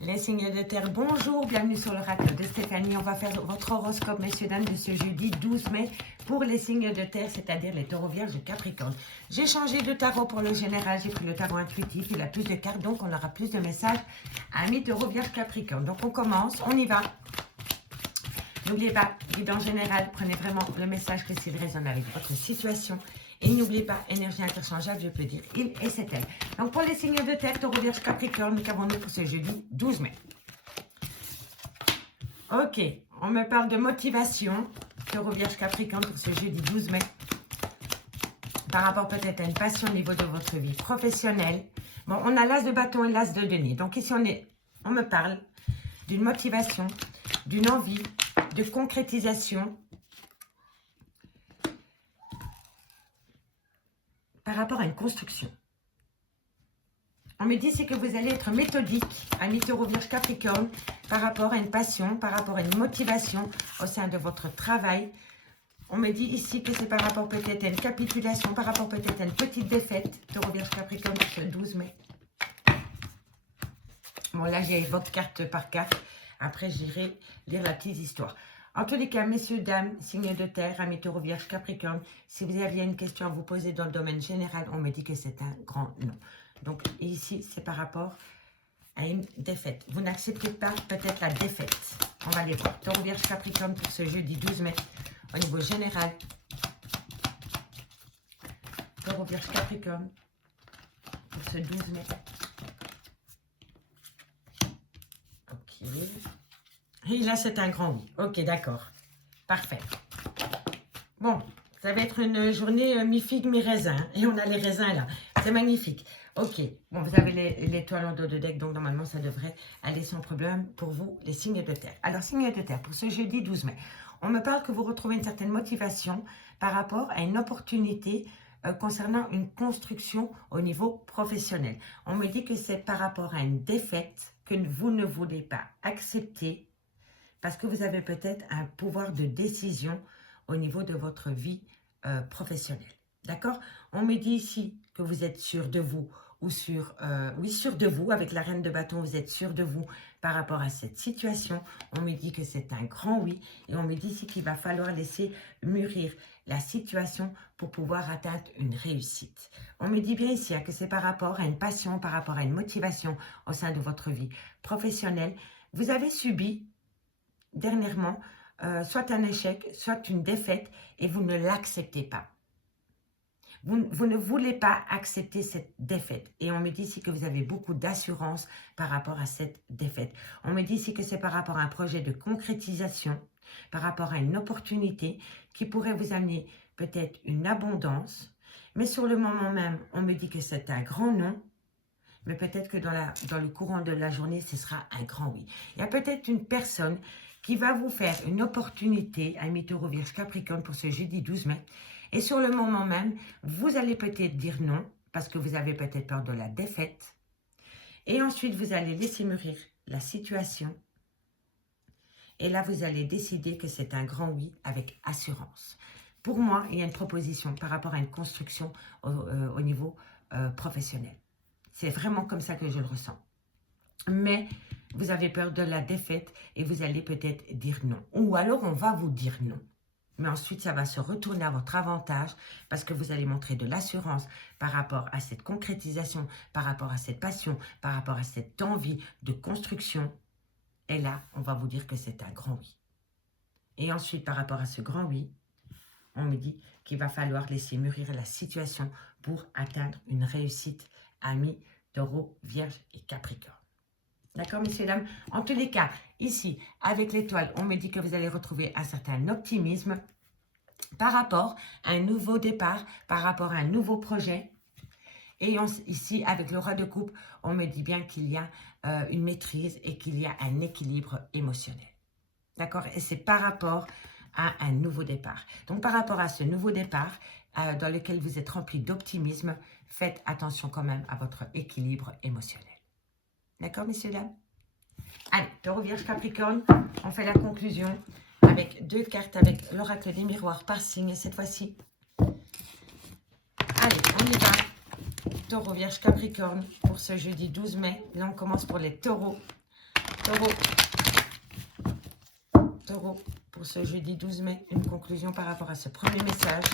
Les signes de terre, bonjour, bienvenue sur l'oracle de Stéphanie. On va faire votre horoscope, messieurs, dames, de ce jeudi 12 mai pour les signes de terre, c'est-à-dire les taureaux, vierges et capricornes. J'ai changé de tarot pour le général, j'ai pris le tarot intuitif, il a plus de cartes, donc on aura plus de messages. Amis taureaux, vierges, capricornes. Donc on commence, on y va. N'oubliez pas, guidance générale, prenez vraiment le message que s'il résonne avec votre situation. Et n'oubliez pas, énergie interchangeable, je peux dire il et c'est elle. Donc pour les signes de terre, taureau, vierge, capricorne, qu'avons-nous pour ce jeudi 12 mai? Ok, on me parle de motivation, taureau, vierge, capricorne, pour ce jeudi 12 mai. Par rapport peut-être à une passion au niveau de votre vie professionnelle. Bon, on a l'as de bâton et l'as de denier. Donc ici, on me parle d'une motivation, d'une envie, de concrétisation. Par rapport à une construction. On me dit c'est que vous allez être méthodique, amis taureau, vierge, capricorne, par rapport à une passion, par rapport à une motivation au sein de votre travail. On me dit ici que c'est par rapport peut-être à une capitulation, par rapport peut-être à une petite défaite, taureau, vierge, capricorne, ce 12 mai. Bon, là, j'ai votre carte par carte. Après, j'irai lire la petite histoire. En tous les cas, messieurs, dames, signes de terre, amis taureau, vierge, capricorne, si vous aviez une question à vous poser dans le domaine général, on me dit que c'est un grand non. Donc ici, c'est par rapport à une défaite. Vous n'acceptez pas peut-être la défaite. On va aller voir. Taureau, vierge, capricorne pour ce jeudi 12 mai au niveau général. Taureau, vierge, capricorne pour ce 12 mai. Ok. Et là, c'est un grand oui. Ok, d'accord. Parfait. Bon, ça va être une journée mi-figue, mi-raisin. Et on a les raisins là. C'est magnifique. Ok. Bon, vous avez l'étoile en dos de deck, donc normalement, ça devrait aller sans problème pour vous, les signes de terre. Alors, signes de terre, pour ce jeudi 12 mai, on me parle que vous retrouvez une certaine motivation par rapport à une opportunité concernant une construction au niveau professionnel. On me dit que c'est par rapport à une défaite que vous ne voulez pas accepter parce que vous avez peut-être un pouvoir de décision au niveau de votre vie professionnelle. D'accord? On me dit ici que vous êtes sûr de vous ou sûr de vous. Avec la reine de bâton, vous êtes sûr de vous par rapport à cette situation. On me dit que c'est un grand oui. Et on me dit ici qu'il va falloir laisser mûrir la situation pour pouvoir atteindre une réussite. On me dit bien ici que c'est par rapport à une passion, par rapport à une motivation au sein de votre vie professionnelle. Vous avez subi dernièrement, soit un échec, soit une défaite, et vous ne l'acceptez pas. Vous ne voulez pas accepter cette défaite. Et on me dit ici que vous avez beaucoup d'assurance par rapport à cette défaite. On me dit ici que c'est par rapport à un projet de concrétisation, par rapport à une opportunité qui pourrait vous amener peut-être une abondance. Mais sur le moment même, on me dit que c'est un grand non. Mais peut-être que dans le courant de la journée, ce sera un grand oui. Il y a peut-être une personne qui va vous faire une opportunité, amis taureau, vierge, capricorne, pour ce jeudi 12 mai. Et sur le moment même, vous allez peut-être dire non, parce que vous avez peut-être peur de la défaite. Et ensuite, vous allez laisser mûrir la situation. Et là, vous allez décider que c'est un grand oui avec assurance. Pour moi, il y a une proposition par rapport à une construction au niveau professionnel. C'est vraiment comme ça que je le ressens. Mais vous avez peur de la défaite et vous allez peut-être dire non. Ou alors, on va vous dire non. Mais ensuite, ça va se retourner à votre avantage parce que vous allez montrer de l'assurance par rapport à cette concrétisation, par rapport à cette passion, par rapport à cette envie de construction. Et là, on va vous dire que c'est un grand oui. Et ensuite, par rapport à ce grand oui, on me dit qu'il va falloir laisser mûrir la situation pour atteindre une réussite, amis, taureau, vierge et capricorne. D'accord, messieurs, dames? En tous les cas, ici, avec l'étoile, on me dit que vous allez retrouver un certain optimisme par rapport à un nouveau départ, par rapport à un nouveau projet. Et ici, avec le roi de coupe, on me dit bien qu'il y a une maîtrise et qu'il y a un équilibre émotionnel. D'accord? Et c'est par rapport à un nouveau départ. Donc, par rapport à ce nouveau départ, dans lequel vous êtes rempli d'optimisme, faites attention quand même à votre équilibre émotionnel. D'accord, messieurs, dames? Allez, taureau, vierge, capricorne, on fait la conclusion avec deux cartes avec l'oracle des miroirs par signe cette fois-ci. Allez, on y va. Taureau, vierge, capricorne pour ce jeudi 12 mai. Là, on commence pour les taureaux. Taureau. Taureau, pour ce jeudi 12 mai, une conclusion par rapport à ce premier message.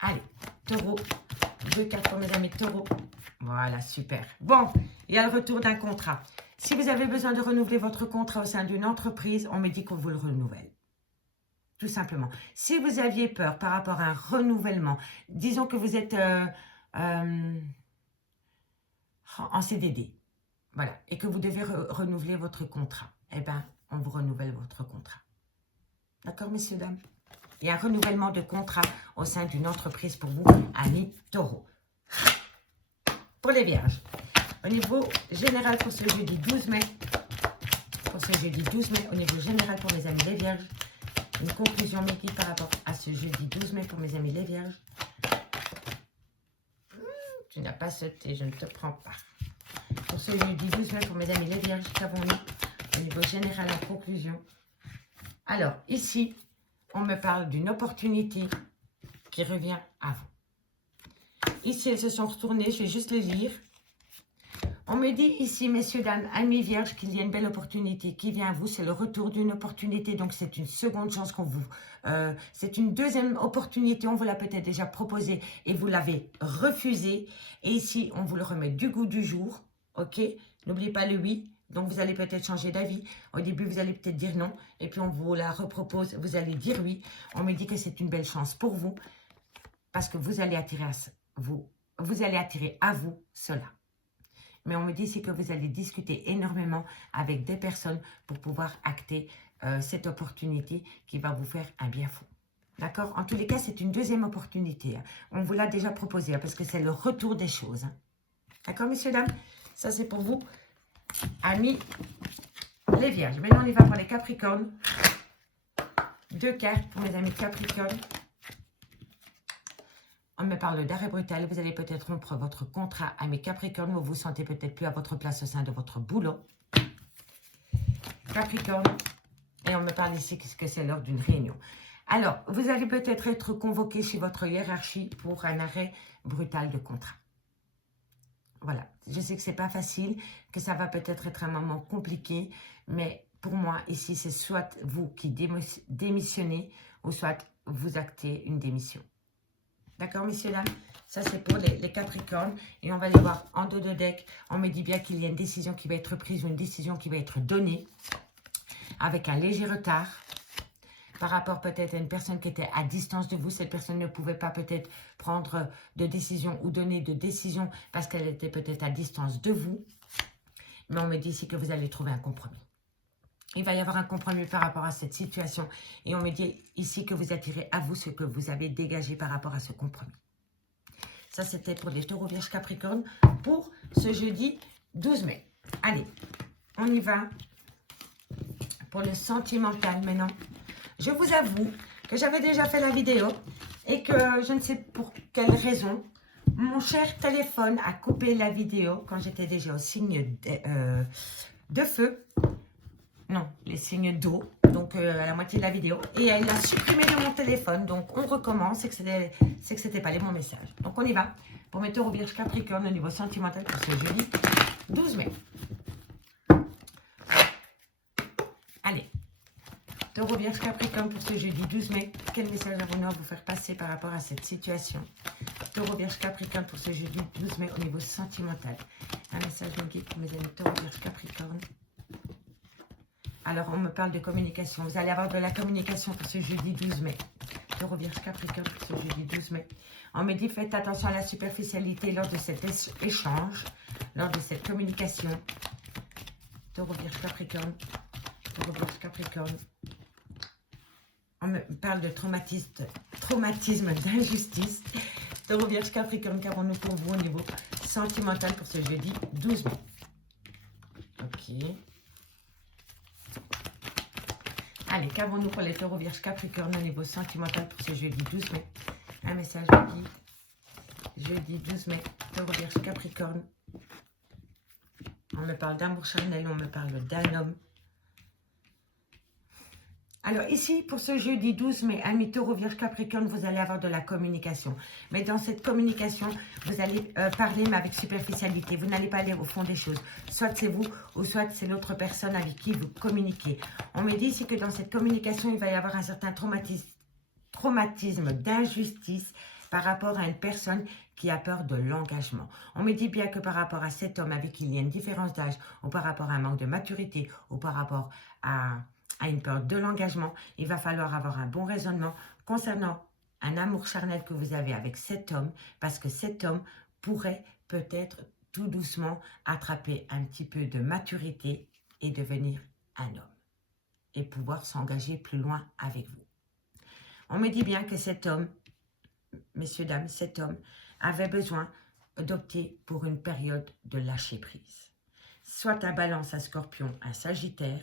Allez, Taureau. 2 cartes pour mes amis Taureau. Voilà, super. Bon, il y a le retour d'un contrat. Si vous avez besoin de renouveler votre contrat au sein d'une entreprise, on me dit qu'on vous le renouvelle. Tout simplement. Si vous aviez peur par rapport à un renouvellement, disons que vous êtes en CDD, voilà, et que vous devez renouveler votre contrat, eh bien, on vous renouvelle votre contrat. D'accord, messieurs, dames? Il y a un renouvellement de contrat au sein d'une entreprise pour vous, amis Taureau. Pour les Vierges, au niveau général pour ce jeudi 12 mai, au niveau général pour mes amis les Vierges, une conclusion médite par rapport à ce jeudi 12 mai pour mes amis les Vierges. Tu n'as pas sauté, je ne te prends pas. Pour ce jeudi 12 mai pour mes amis les Vierges, qu'avons-nous au niveau général en conclusion? Alors, ici, on me parle d'une opportunité qui revient à vous. Ici, elles se sont retournées, je vais juste les lire. On me dit ici, messieurs, dames, amis vierges, qu'il y a une belle opportunité qui vient à vous. C'est le retour d'une opportunité, donc c'est une seconde chance qu'on vous... c'est une deuxième opportunité, on vous l'a peut-être déjà proposée et vous l'avez refusée. Et ici, on vous le remet du goût du jour, ok? N'oubliez pas le oui. Donc, vous allez peut-être changer d'avis. Au début, vous allez peut-être dire non. Et puis, on vous la repropose. Vous allez dire oui. On me dit que c'est une belle chance pour vous. Parce que vous allez attirer à vous cela. Mais on me dit ici que vous allez discuter énormément avec des personnes pour pouvoir acter cette opportunité qui va vous faire un bien fou. D'accord? En tous les cas, c'est une deuxième opportunité. Hein. On vous l'a déjà proposé hein, parce que c'est le retour des choses. Hein. D'accord, messieurs, dames? Ça, c'est pour vous. Amis les Vierges. Maintenant, on y va pour les Capricornes. 2 cartes pour mes amis Capricornes. On me parle d'arrêt brutal. Vous allez peut-être rompre votre contrat à mes Capricornes. Vous vous sentez peut-être plus à votre place au sein de votre boulot. Capricorne. Et on me parle ici que c'est lors d'une réunion. Alors, vous allez peut-être être convoqué chez votre hiérarchie pour un arrêt brutal de contrat. Voilà, je sais que ce n'est pas facile, que ça va peut-être être un moment compliqué, mais pour moi, ici, c'est soit vous qui démissionnez, ou soit vous actez une démission. D'accord, messieurs, dames? Ça, c'est pour les Capricornes. Et on va les voir en dos de deck. On me dit bien qu'il y a une décision qui va être prise ou une décision qui va être donnée avec un léger retard. Par rapport peut-être à une personne qui était à distance de vous, cette personne ne pouvait pas peut-être prendre de décision ou donner de décision parce qu'elle était peut-être à distance de vous. Mais on me dit ici que vous allez trouver un compromis. Il va y avoir un compromis par rapport à cette situation. Et on me dit ici que vous attirez à vous ce que vous avez dégagé par rapport à ce compromis. Ça, c'était pour les Taureaux, Vierges, Capricornes pour ce jeudi 12 mai. Allez, on y va pour le sentimental maintenant. Je vous avoue que j'avais déjà fait la vidéo et que je ne sais pour quelle raison, mon cher téléphone a coupé la vidéo quand j'étais déjà au signe de feu. Non, les signes d'eau, donc à la moitié de la vidéo. Et elle l'a supprimé de mon téléphone, donc on recommence, c'est que c'était pas les bons messages. Donc on y va pour mes Taureaux, Vierges, Capricorne au niveau sentimental pour ce jeudi 12 mai. Allez. Taureau, Vierge, Capricorne pour ce jeudi 12 mai. Quel message avons-nous à vous faire passer par rapport à cette situation? Taureau, Vierge, Capricorne pour ce jeudi 12 mai au niveau sentimental. Un message me guide pour mes amis Taureau, Vierge, Capricorne. Alors, on me parle de communication. Vous allez avoir de la communication pour ce jeudi 12 mai. Taureau, Vierge, Capricorne pour ce jeudi 12 mai. On me dit, faites attention à la superficialité lors de cet échange, lors de cette communication. Taureau, Vierge, Capricorne. Taureau, Vierge, Capricorne. On me parle de traumatisme d'injustice. Taureau, Vierge, Capricorne, qu'avons-nous pour vous au niveau sentimental pour ce jeudi 12 mai? Ok. Allez, qu'avons-nous pour les Taureaux, Vierge, Capricorne au niveau sentimental pour ce jeudi 12 mai? Un message jeudi 12 mai, Taureau, Vierge, Capricorne. On me parle d'amour charnel, on me parle d'un homme. Alors ici, pour ce jeudi 12 mai, amis Taureau, Vierge, Capricorne, vous allez avoir de la communication. Mais dans cette communication, vous allez parler, mais avec superficialité. Vous n'allez pas aller au fond des choses. Soit c'est vous, ou soit c'est l'autre personne avec qui vous communiquez. On me dit ici que dans cette communication, il va y avoir un certain traumatisme d'injustice par rapport à une personne qui a peur de l'engagement. On me dit bien que par rapport à cet homme avec qui il y a une différence d'âge, ou par rapport à un manque de maturité, ou par rapport à une peur de l'engagement, il va falloir avoir un bon raisonnement concernant un amour charnel que vous avez avec cet homme, parce que cet homme pourrait peut-être tout doucement attraper un petit peu de maturité et devenir un homme et pouvoir s'engager plus loin avec vous. On me dit bien que cet homme, messieurs, dames, cet homme avait besoin d'opter pour une période de lâcher prise. Soit un Balance, un Scorpion, un Sagittaire,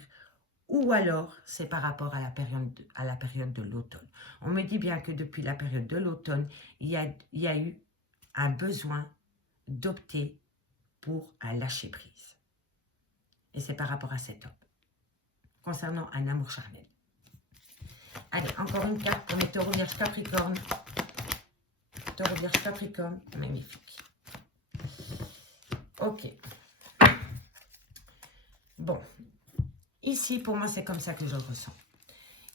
ou alors c'est par rapport à la période de l'automne. On me dit bien que depuis la période de l'automne, il y a eu un besoin d'opter pour un lâcher prise. Et c'est par rapport à cet homme, concernant un amour charnel. Allez, encore une carte pour mes Taureaux, Vierge, Capricorne. Taureau, Vierge, Capricorne, magnifique. Ok. Bon. Ici, pour moi, c'est comme ça que je le ressens.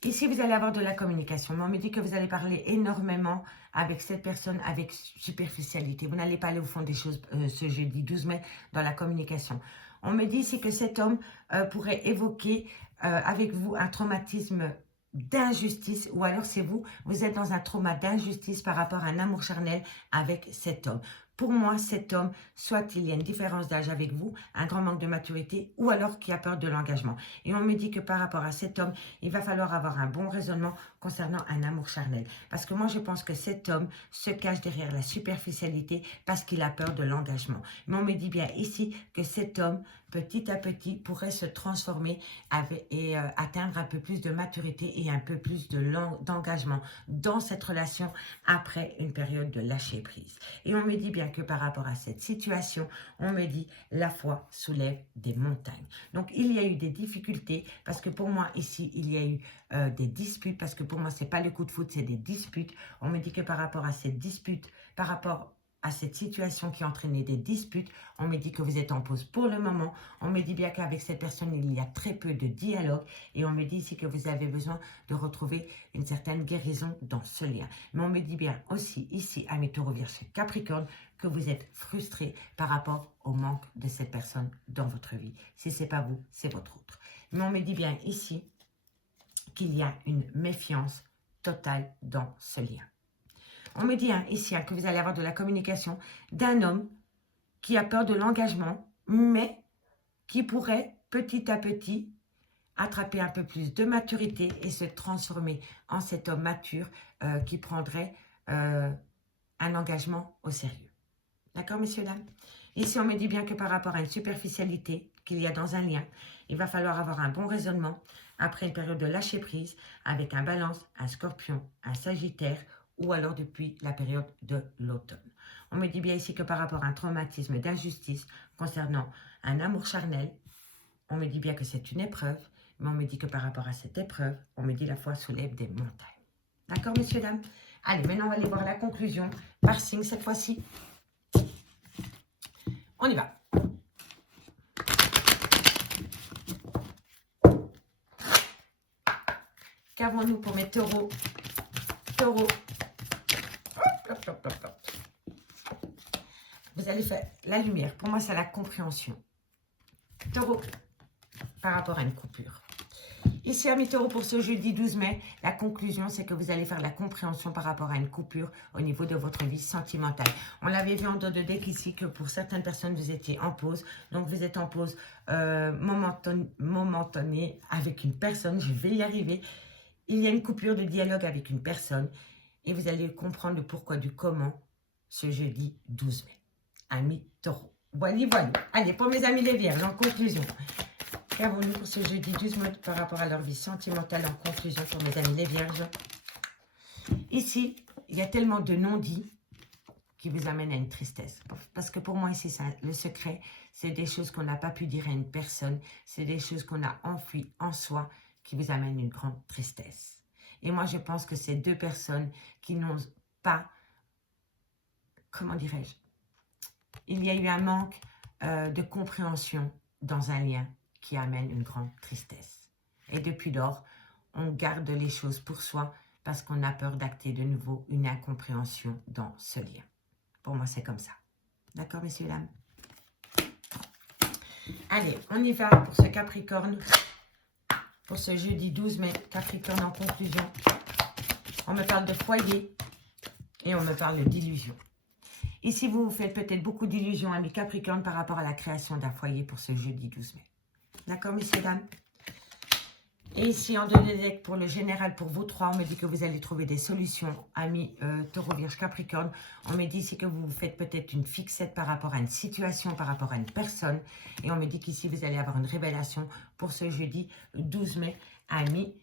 Ici, vous allez avoir de la communication. Mais on me dit que vous allez parler énormément avec cette personne, avec superficialité. Vous n'allez pas aller au fond des choses ce jeudi 12 mai dans la communication. On me dit ici que cet homme pourrait évoquer avec vous un traumatisme d'injustice, ou alors c'est vous êtes dans un trauma d'injustice par rapport à un amour charnel avec cet homme. Pour moi, cet homme, soit il y a une différence d'âge avec vous, un grand manque de maturité, ou alors qui a peur de l'engagement. Et on me dit que par rapport à cet homme, il va falloir avoir un bon raisonnement concernant un amour charnel. Parce que moi, je pense que cet homme se cache derrière la superficialité parce qu'il a peur de l'engagement. Mais on me dit bien ici que cet homme, petit à petit, pourrait se transformer et atteindre un peu plus de maturité et un peu plus d'engagement dans cette relation après une période de lâcher prise. Et on me dit bien que par rapport à cette situation, on me dit la foi soulève des montagnes. Donc il y a eu des difficultés parce que pour moi ici il y a eu des disputes, parce que pour moi c'est pas le coup de foot, c'est des disputes. On me dit que par rapport à cette dispute, par rapport à cette situation qui a entraîné des disputes, on me dit que vous êtes en pause pour le moment. On me dit bien qu'avec cette personne, il y a très peu de dialogue. Et on me dit ici que vous avez besoin de retrouver une certaine guérison dans ce lien. Mais on me dit bien aussi ici, à mes Taureaux, Vierge, Capricorne, que vous êtes frustré par rapport au manque de cette personne dans votre vie. Si ce n'est pas vous, c'est votre autre. Mais on me dit bien ici qu'il y a une méfiance totale dans ce lien. On me dit ici que vous allez avoir de la communication d'un homme qui a peur de l'engagement, mais qui pourrait petit à petit attraper un peu plus de maturité et se transformer en cet homme mature qui prendrait un engagement au sérieux. D'accord, messieurs, dames? Ici, on me dit bien que par rapport à une superficialité qu'il y a dans un lien, il va falloir avoir un bon raisonnement après une période de lâcher prise avec un Balance, un Scorpion, un Sagittaire, ou alors depuis la période de l'automne. On me dit bien ici que par rapport à un traumatisme d'injustice concernant un amour charnel, on me dit bien que c'est une épreuve, mais on me dit que par rapport à cette épreuve, on me dit la foi soulève des montagnes. D'accord, messieurs, dames? Allez, maintenant on va aller voir la conclusion par signe cette fois-ci. On y va. Qu'avons-nous pour mes taureaux? Taureaux. Hop, hop, hop, hop. Vous allez faire la lumière. Pour moi, c'est la compréhension. Taureau, par rapport à une coupure. Ici, à mes taureaux, pour ce jeudi 12 mai, la conclusion, c'est que vous allez faire la compréhension par rapport à une coupure au niveau de votre vie sentimentale. On l'avait vu en dos de deck ici que pour certaines personnes, vous étiez en pause. Donc, vous êtes en pause momentanée avec une personne. Je vais y arriver. Il y a une coupure de dialogue avec une personne. Et vous allez comprendre le pourquoi du comment ce jeudi 12 mai. Amis taureaux. Voilà, voilà. Allez, pour mes amis les vierges, en conclusion. Qu'avons-nous pour ce jeudi 12 mai par rapport à leur vie sentimentale en conclusion pour mes amis les vierges? Ici, il y a tellement de non-dits qui vous amènent à une tristesse. Parce que pour moi, ici, le secret, c'est des choses qu'on n'a pas pu dire à une personne. C'est des choses qu'on a enfouies en soi qui vous amène une grande tristesse. Et moi, je pense que c'est deux personnes qui n'ont pas, comment dirais-je, il y a eu un manque de compréhension dans un lien qui amène une grande tristesse. Et depuis lors, on garde les choses pour soi parce qu'on a peur d'acter de nouveau une incompréhension dans ce lien. Pour moi, c'est comme ça. D'accord, messieurs, dames? Allez, on y va pour ce Capricorne. Pour ce jeudi 12 mai, Capricorne en conclusion. On me parle de foyer et on me parle d'illusion. Ici, vous faites peut-être beaucoup d'illusions, amis Capricorne, par rapport à la création d'un foyer pour ce jeudi 12 mai. D'accord, messieurs, dames? Et ici, en 2D deck, pour le général, pour vous trois, on me dit que vous allez trouver des solutions, amis Taureau, Vierge, Capricorne. On me dit ici que vous faites peut-être une fixette par rapport à une situation, par rapport à une personne. Et on me dit qu'ici, vous allez avoir une révélation pour ce jeudi 12 mai, amis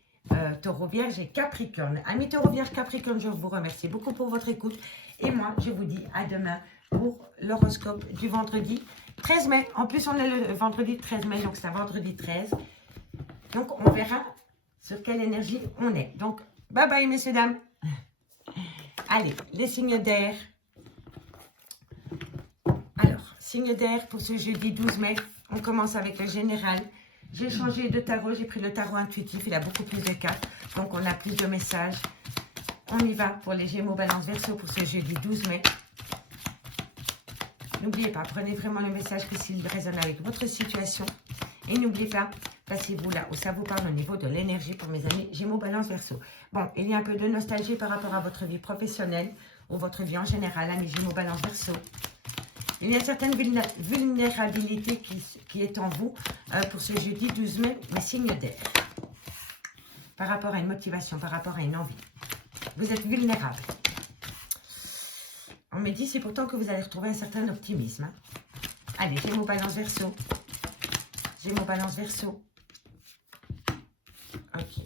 Taureau, Vierge et Capricorne. Amis Taureau, Vierge, Capricorne, je vous remercie beaucoup pour votre écoute. Et moi, je vous dis à demain pour l'horoscope du vendredi 13 mai. En plus, on est le vendredi 13 mai, donc c'est un vendredi 13. Donc, on verra sur quelle énergie on est. Donc, bye bye, messieurs, dames. Allez, les signes d'air. Alors, signes d'air pour ce jeudi 12 mai. On commence avec le général. J'ai changé de tarot. J'ai pris le tarot intuitif. Il a beaucoup plus de cartes. Donc, on a plus de messages. On y va pour les Gémeaux, Balance, Verseau pour ce jeudi 12 mai. N'oubliez pas, prenez vraiment le message que s'il résonne avec votre situation. Et n'oubliez pas, placez-vous là où ça vous parle au niveau de l'énergie pour mes amis Gémeaux, Balance, Verseau. Bon, il y a un peu de nostalgie par rapport à votre vie professionnelle ou votre vie en général, amis Gémeaux, Balance, Verseau. Il y a une certaine vulnérabilité qui est en vous pour ce jeudi 12 mai, mais signe d'air. Par rapport à une motivation, par rapport à une envie. Vous êtes vulnérable. On me dit, c'est pourtant que vous allez retrouver un certain optimisme. Hein. Allez, Gémeaux, Balance, Verseau. Gémeaux, Balance, Verseau. Ok.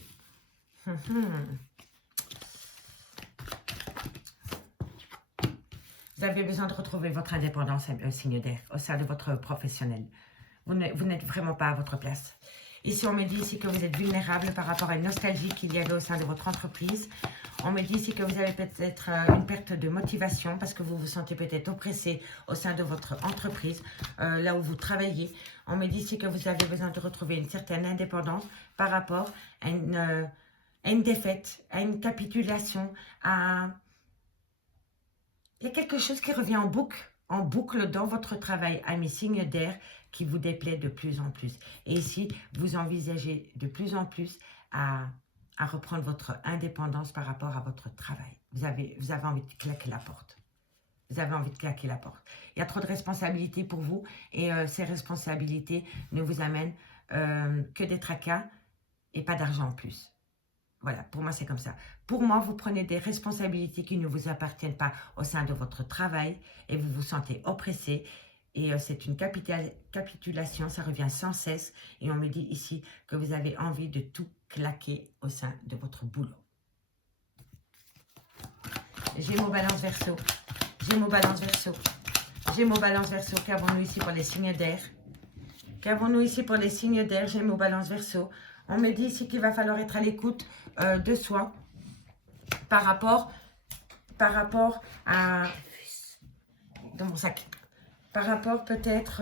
Vous avez besoin de retrouver votre indépendance, signe d'air, au sein de votre professionnel. Vous n'êtes vraiment pas à votre place. Ici, on me dit ici que vous êtes vulnérable par rapport à une nostalgie qu'il y avait au sein de votre entreprise. On me dit ici que vous avez peut-être une perte de motivation parce que vous vous sentez peut-être oppressé au sein de votre entreprise, là où vous travaillez. On me dit ici que vous avez besoin de retrouver une certaine indépendance par rapport à une défaite, à une capitulation, à... Il y a quelque chose qui revient en boucle dans votre travail, amis signes d'air, qui vous déplaît de plus en plus. Et ici, vous envisagez de plus en plus à reprendre votre indépendance par rapport à votre travail. Vous avez envie de claquer la porte. Vous avez envie de claquer la porte. Il y a trop de responsabilités pour vous et ces responsabilités ne vous amènent que des tracas et pas d'argent en plus. Voilà, pour moi, c'est comme ça. Pour moi, vous prenez des responsabilités qui ne vous appartiennent pas au sein de votre travail et vous vous sentez oppressé. Et c'est une capitulation, ça revient sans cesse. Et on me dit ici que vous avez envie de tout claquer au sein de votre boulot. Gémeaux, Balance, Verseau. Gémeaux, Balance, Verseau. Gémeaux, Balance, Verseau. Qu'avons-nous ici pour les signes d'air? Qu'avons-nous ici pour les signes d'air? Gémeaux, Balance, Verseau. On me dit ici qu'il va falloir être à l'écoute de soi par rapport à... Dans mon sac. Par rapport peut-être...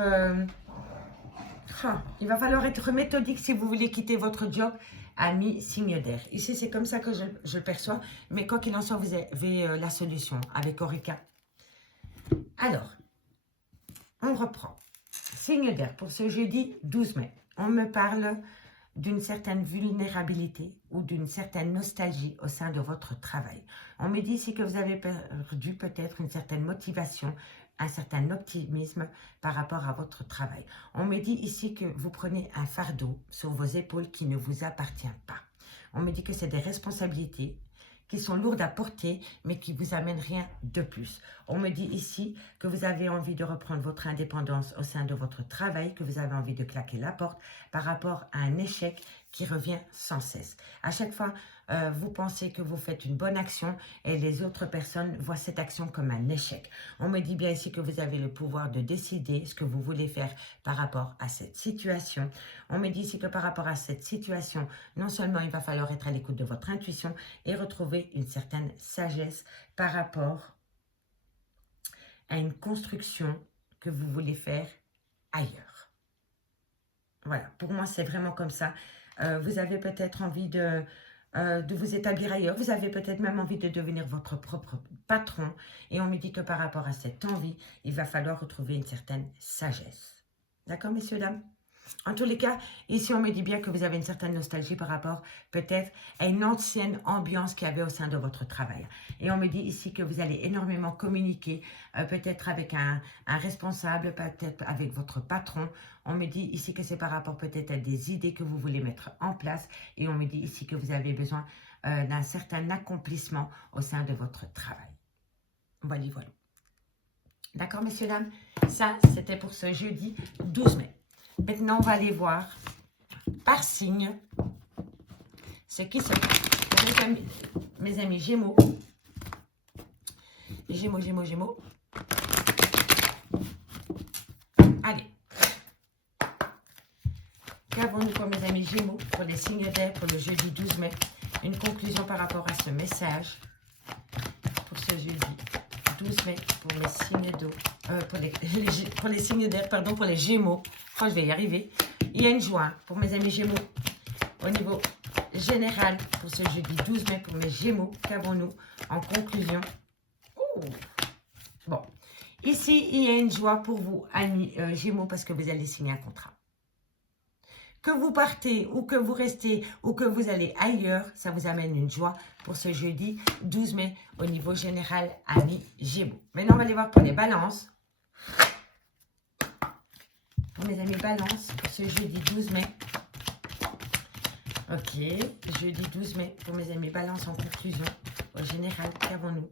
il va falloir être méthodique si vous voulez quitter votre job, ami signe d'air. Ici, c'est comme ça que je le perçois. Mais quoi qu'il en soit, vous avez la solution avec Orica. Alors, on reprend. Signe d'air pour ce jeudi 12 mai. On me parle d'une certaine vulnérabilité ou d'une certaine nostalgie au sein de votre travail. On me dit ici que vous avez perdu peut-être une certaine motivation, un certain optimisme par rapport à votre travail. On me dit ici que vous prenez un fardeau sur vos épaules qui ne vous appartient pas. On me dit que c'est des responsabilités qui sont lourdes à porter, mais qui vous amènent rien de plus. On me dit ici que vous avez envie de reprendre votre indépendance au sein de votre travail, que vous avez envie de claquer la porte par rapport à un échec qui revient sans cesse. À chaque fois, vous pensez que vous faites une bonne action et les autres personnes voient cette action comme un échec. On me dit bien ici que vous avez le pouvoir de décider ce que vous voulez faire par rapport à cette situation. On me dit ici que par rapport à cette situation, non seulement il va falloir être à l'écoute de votre intuition et retrouver une certaine sagesse par rapport à une construction que vous voulez faire ailleurs. Voilà, pour moi, c'est vraiment comme ça. Vous avez peut-être envie de vous établir ailleurs. Vous avez peut-être même envie de devenir votre propre patron. Et on me dit que par rapport à cette envie, il va falloir retrouver une certaine sagesse. D'accord, messieurs, dames? En tous les cas, ici, on me dit bien que vous avez une certaine nostalgie par rapport peut-être à une ancienne ambiance qu'il y avait au sein de votre travail. Et on me dit ici que vous allez énormément communiquer, peut-être avec un responsable, peut-être avec votre patron. On me dit ici que c'est par rapport peut-être à des idées que vous voulez mettre en place. Et on me dit ici que vous avez besoin d'un certain accomplissement au sein de votre travail. Voilà, voilà. D'accord, messieurs, dames? Ça, c'était pour ce jeudi 12 mai. Maintenant, on va aller voir par signe ce qui se passe pour mes amis Gémeaux. Gémeaux, Gémeaux, Gémeaux. Allez. Qu'avons-nous pour mes amis Gémeaux, pour les signes d'air, pour le jeudi 12 mai? Une conclusion par rapport à ce message pour ce jeudi 12 mai, pour mes signes d'eau, pour les signes d'air, pardon, pour les Gémeaux. Je vais y arriver. Il y a une joie pour mes amis Gémeaux au niveau général pour ce jeudi 12 mai pour mes Gémeaux. Qu'avons-nous en conclusion? Bon, ici, il y a une joie pour vous, amis Gémeaux, parce que vous allez signer un contrat. Que vous partez ou que vous restez ou que vous allez ailleurs, ça vous amène une joie pour ce jeudi 12 mai au niveau général, amis Gémeaux. Maintenant, on va aller voir pour les balances. Pour mes amis balance, pour ce jeudi 12 mai. Ok, jeudi 12 mai, pour mes amis balance en conclusion. Au général, qu'avons-nous?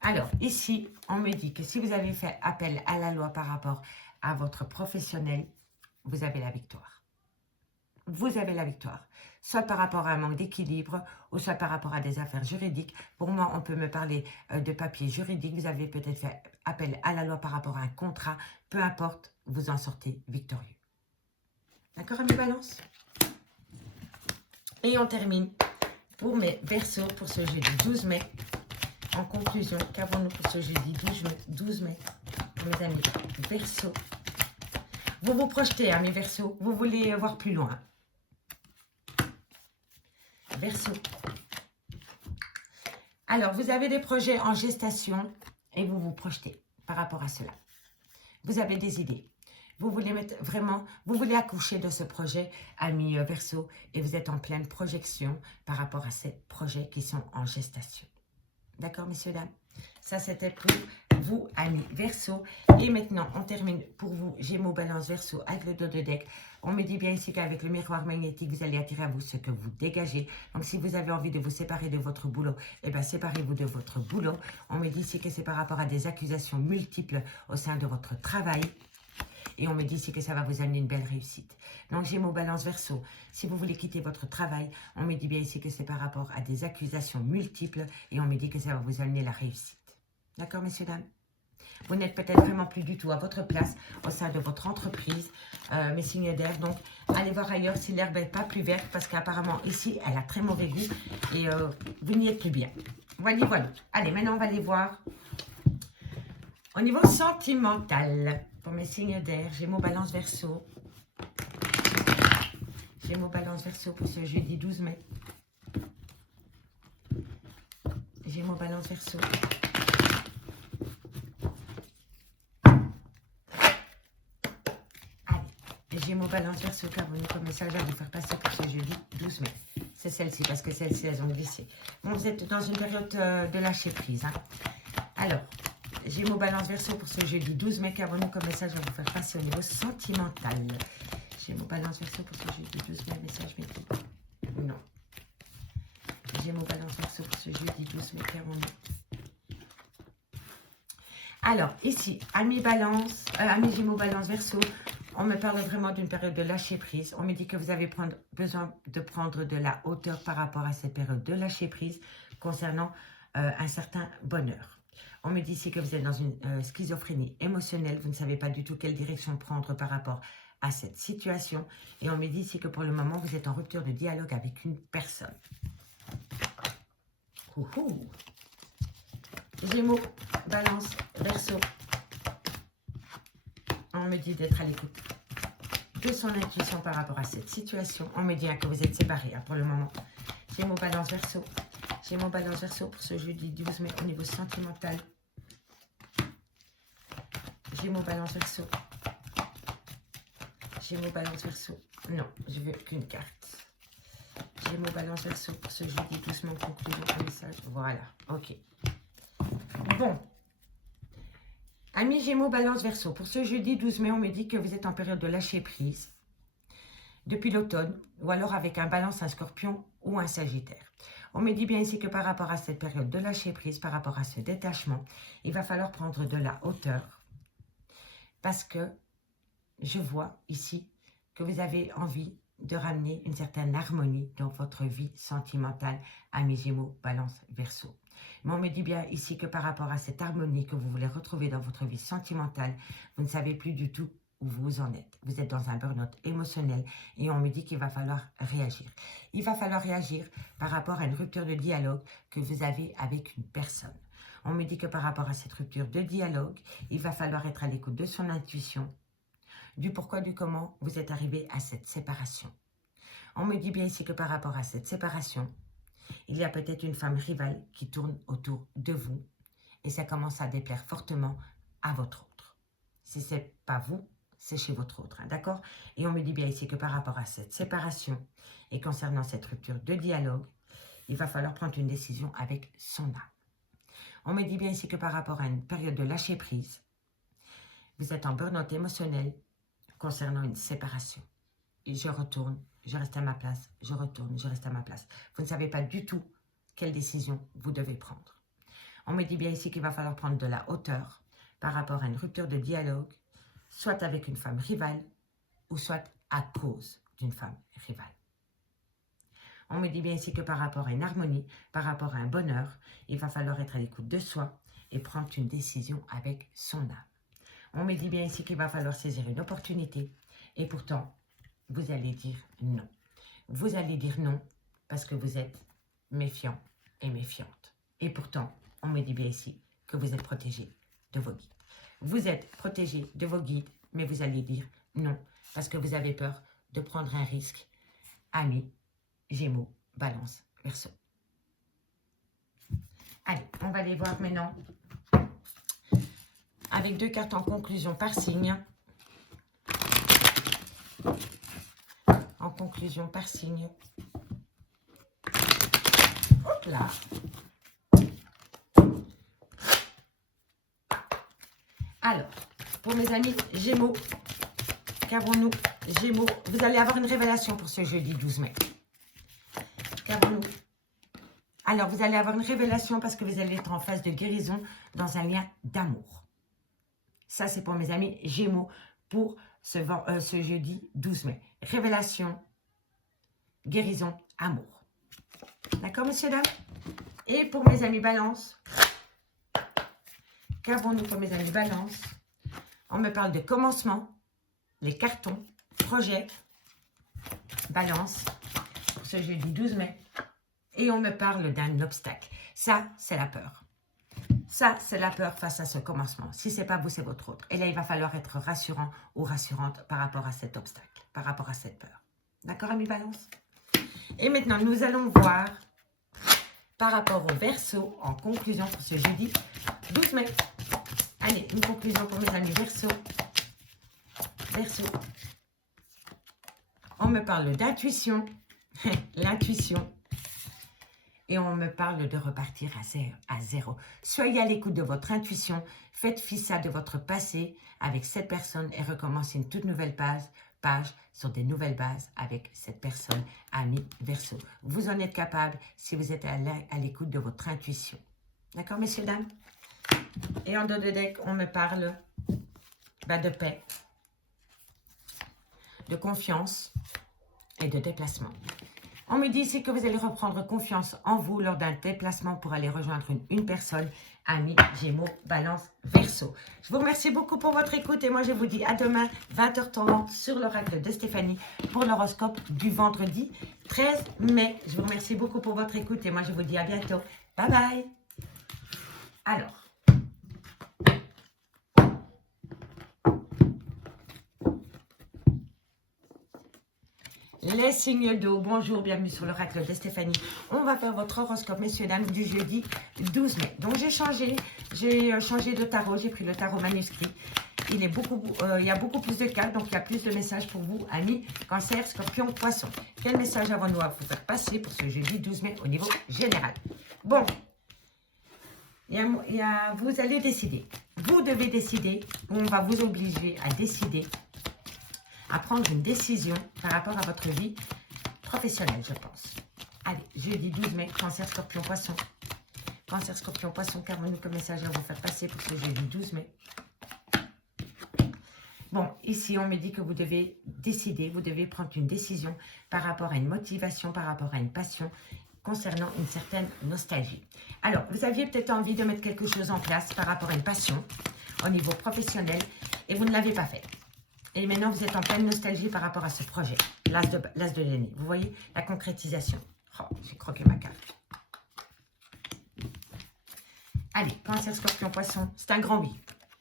Alors, ici, on me dit que si vous avez fait appel à la loi par rapport à votre professionnel, vous avez la victoire. Vous avez la victoire. Soit par rapport à un manque d'équilibre, ou soit par rapport à des affaires juridiques. Pour moi, on peut me parler de papiers juridiques. Vous avez peut-être fait appel à la loi par rapport à un contrat. Peu importe, vous en sortez victorieux. D'accord, amis Balance? Et on termine pour mes Verseaux pour ce jeudi 12 mai. En conclusion, qu'avons-nous pour ce jeudi 12 mai pour mes amis Verseaux? Vous vous projetez, amis Verseaux. Vous voulez voir plus loin. Verseau. Alors, vous avez des projets en gestation et vous vous projetez par rapport à cela. Vous avez des idées. Vous voulez mettre vraiment, vous voulez accoucher de ce projet, amis Verseau, et vous êtes en pleine projection par rapport à ces projets qui sont en gestation. D'accord, messieurs, dames? Ça, c'était pour vous, amis Verseau. Et maintenant, on termine pour vous, Gémeaux, Balance, Verseau, avec le dos de deck. On me dit bien ici qu'avec le miroir magnétique, vous allez attirer à vous ce que vous dégagez. Donc, si vous avez envie de vous séparer de votre boulot, eh bien, séparez-vous de votre boulot. On me dit ici que c'est par rapport à des accusations multiples au sein de votre travail. Et on me dit ici que ça va vous amener une belle réussite. Donc, Gémeaux, Balance, Verseau, si vous voulez quitter votre travail, on me dit bien ici que c'est par rapport à des accusations multiples. Et on me dit que ça va vous amener la réussite. D'accord, messieurs, dames? Vous n'êtes peut-être vraiment plus du tout à votre place au sein de votre entreprise, mes signes d'air. Donc, allez voir ailleurs si l'herbe n'est pas plus verte parce qu'apparemment, ici, elle a très mauvais goût et vous n'y êtes plus bien. Voilà, voilà. Allez, maintenant, on va aller voir au niveau sentimental. Pour mes signes d'air, Gémeaux, Balance, Verseau. Gémeaux, Balance, Verseau pour ce jeudi 12 mai. Gémeaux, Balance, Verseau. Gémeaux, Balance, Verseau, qu'avons-nous comme message à vous faire passer pour ce jeudi 12 mai? C'est celle-ci, parce que celle-ci, elles ont glissé. Bon, vous êtes dans une période de lâcher prise. Hein. Alors, Gémeaux, Balance, Verseau pour ce jeudi 12 mai, qu'avons-nous comme message à vous faire passer au niveau sentimental? Gémeaux, Balance, Verseau pour ce jeudi 12 mai, message multiple. Non. Gémeaux, Balance, Verseau pour ce jeudi 12 mai, qu'avons-nous? Alors, ici, amis Balance, amis Gémeaux, Balance, Verseau, On me parle vraiment d'une période de lâcher prise. On me dit que vous avez besoin de prendre de la hauteur par rapport à cette période de lâcher prise concernant un certain bonheur. On me dit ici que vous êtes dans une schizophrénie émotionnelle. Vous ne savez pas du tout quelle direction prendre par rapport à cette situation. Et on me dit ici que pour le moment, vous êtes en rupture de dialogue avec une personne. Ouhou. Gémeaux, Balance, Verseau. On me dit d'être à l'écoute de son intuition par rapport à cette situation. On me dit que vous êtes séparés pour le moment. Gémeaux, Balance, Verseau. Gémeaux, Balance, Verseau pour ce jeudi 12 mai au niveau sentimental. Gémeaux, Balance, Verseau. Gémeaux, Balance, Verseau. Non, je veux qu'une carte. Gémeaux, Balance, Verseau pour ce jeudi 12 mai en conclusion. Un message. Voilà, ok. Bon. Amis Gémeaux, Balance, Verseau, pour ce jeudi 12 mai, on me dit que vous êtes en période de lâcher prise depuis l'automne, ou alors avec un Balance, un Scorpion ou un Sagittaire. On me dit bien ici que par rapport à cette période de lâcher prise, par rapport à ce détachement, il va falloir prendre de la hauteur parce que je vois ici que vous avez envie de ramener une certaine harmonie dans votre vie sentimentale, amis Gémeaux, Balance, Verseau. Mais on me dit bien ici que par rapport à cette harmonie que vous voulez retrouver dans votre vie sentimentale, vous ne savez plus du tout où vous en êtes. Vous êtes dans un burn-out émotionnel et on me dit qu'il va falloir réagir. Il va falloir réagir par rapport à une rupture de dialogue que vous avez avec une personne. On me dit que par rapport à cette rupture de dialogue, il va falloir être à l'écoute de son intuition, du pourquoi, du comment vous êtes arrivé à cette séparation. On me dit bien ici que par rapport à cette séparation, il y a peut-être une femme rivale qui tourne autour de vous et ça commence à déplaire fortement à votre autre. Si ce n'est pas vous, c'est chez votre autre, hein, d'accord? Et on me dit bien ici que par rapport à cette séparation et concernant cette rupture de dialogue, il va falloir prendre une décision avec son âme. On me dit bien ici que par rapport à une période de lâcher prise, vous êtes en burn-out émotionnel concernant une séparation. Et je retourne, je reste à ma place, je retourne, je reste à ma place. Vous ne savez pas du tout quelle décision vous devez prendre. On me dit bien ici qu'il va falloir prendre de la hauteur par rapport à une rupture de dialogue, soit avec une femme rivale, ou soit à cause d'une femme rivale. On me dit bien ici que par rapport à une harmonie, par rapport à un bonheur, il va falloir être à l'écoute de soi et prendre une décision avec son âme. On me dit bien ici qu'il va falloir saisir une opportunité et pourtant, vous allez dire non. Vous allez dire non parce que vous êtes méfiant et méfiante. Et pourtant, on me dit bien ici que vous êtes protégé de vos guides. Vous êtes protégé de vos guides, mais vous allez dire non parce que vous avez peur de prendre un risque. Amis, Gémeaux, Balance, Verseau. Allez, on va aller voir maintenant avec 2 cartes en conclusion par signe. En conclusion par signe. Hop là. Alors, pour mes amis Gémeaux, qu'avons-nous? Gémeaux, vous allez avoir une révélation pour ce jeudi 12 mai. Qu'avons-nous? Alors, vous allez avoir une révélation parce que vous allez être en phase de guérison dans un lien d'amour. Ça, c'est pour mes amis Gémeaux pour ce jeudi 12 mai. Révélation, guérison, amour. D'accord, messieurs, dames? Et pour mes amis Balance, qu'avons-nous pour mes amis Balance? On me parle de commencement, les cartons, projets, Balance, pour ce jeudi 12 mai. Et on me parle d'un obstacle. Ça, c'est la peur. Ça, c'est la peur face à ce commencement. Si ce n'est pas vous, c'est votre autre. Et là, il va falloir être rassurant ou rassurante par rapport à cet obstacle, par rapport à cette peur. D'accord, amis Balance? Et maintenant, nous allons voir par rapport au Verseau en conclusion pour ce jeudi 12 mai. Allez, une conclusion pour mes amis Verseau. Verseau. On me parle d'intuition. L'intuition. Et on me parle de repartir à zéro. Soyez à l'écoute de votre intuition. Faites fi ça de votre passé avec cette personne et recommencez une toute nouvelle page sur des nouvelles bases avec cette personne, ami Verseau. Vous en êtes capable si vous êtes à l'écoute de votre intuition. D'accord, messieurs, dames? Et en dos de deck, on me parle de paix. de confiance et de déplacement. On me dit ici que vous allez reprendre confiance en vous lors d'un déplacement pour aller rejoindre une personne, Amis, Gémeaux, Balance, Verseau. Je vous remercie beaucoup pour votre écoute et moi je vous dis à demain, 20h temps sur l'oracle de Stéphanie pour l'horoscope du vendredi 13 mai. Je vous remercie beaucoup pour votre écoute et moi je vous dis à bientôt. Bye bye. Alors. Les signes d'eau, bonjour, bienvenue sur l'oracle de Stéphanie. On va faire votre horoscope, messieurs, dames, du jeudi 12 mai. Donc, j'ai changé de tarot, j'ai pris le tarot manuscrit. Il y a beaucoup plus de cartes, donc il y a plus de messages pour vous, amis, cancer, scorpion, poisson. Quel message avons-nous à vous faire passer pour ce jeudi 12 mai au niveau général? Bon, vous allez décider. Vous devez décider, ou on va vous obliger à décider, à prendre une décision par rapport à votre vie professionnelle, je pense. Allez, jeudi 12 mai, cancer, scorpion, poisson. Cancer, scorpion, poisson, qu'avons-nous comme message à vous faire passer pour ce jeudi 12 mai? Bon, ici, on me dit que vous devez décider, vous devez prendre une décision par rapport à une motivation, par rapport à une passion, concernant une certaine nostalgie. Alors, vous aviez peut-être envie de mettre quelque chose en place par rapport à une passion au niveau professionnel et vous ne l'avez pas fait. Et maintenant, vous êtes en pleine nostalgie par rapport à ce projet. L'as de l'année. Vous voyez la concrétisation. Oh, j'ai croqué ma carte. Allez, cancer, scorpion, poisson. C'est un grand oui.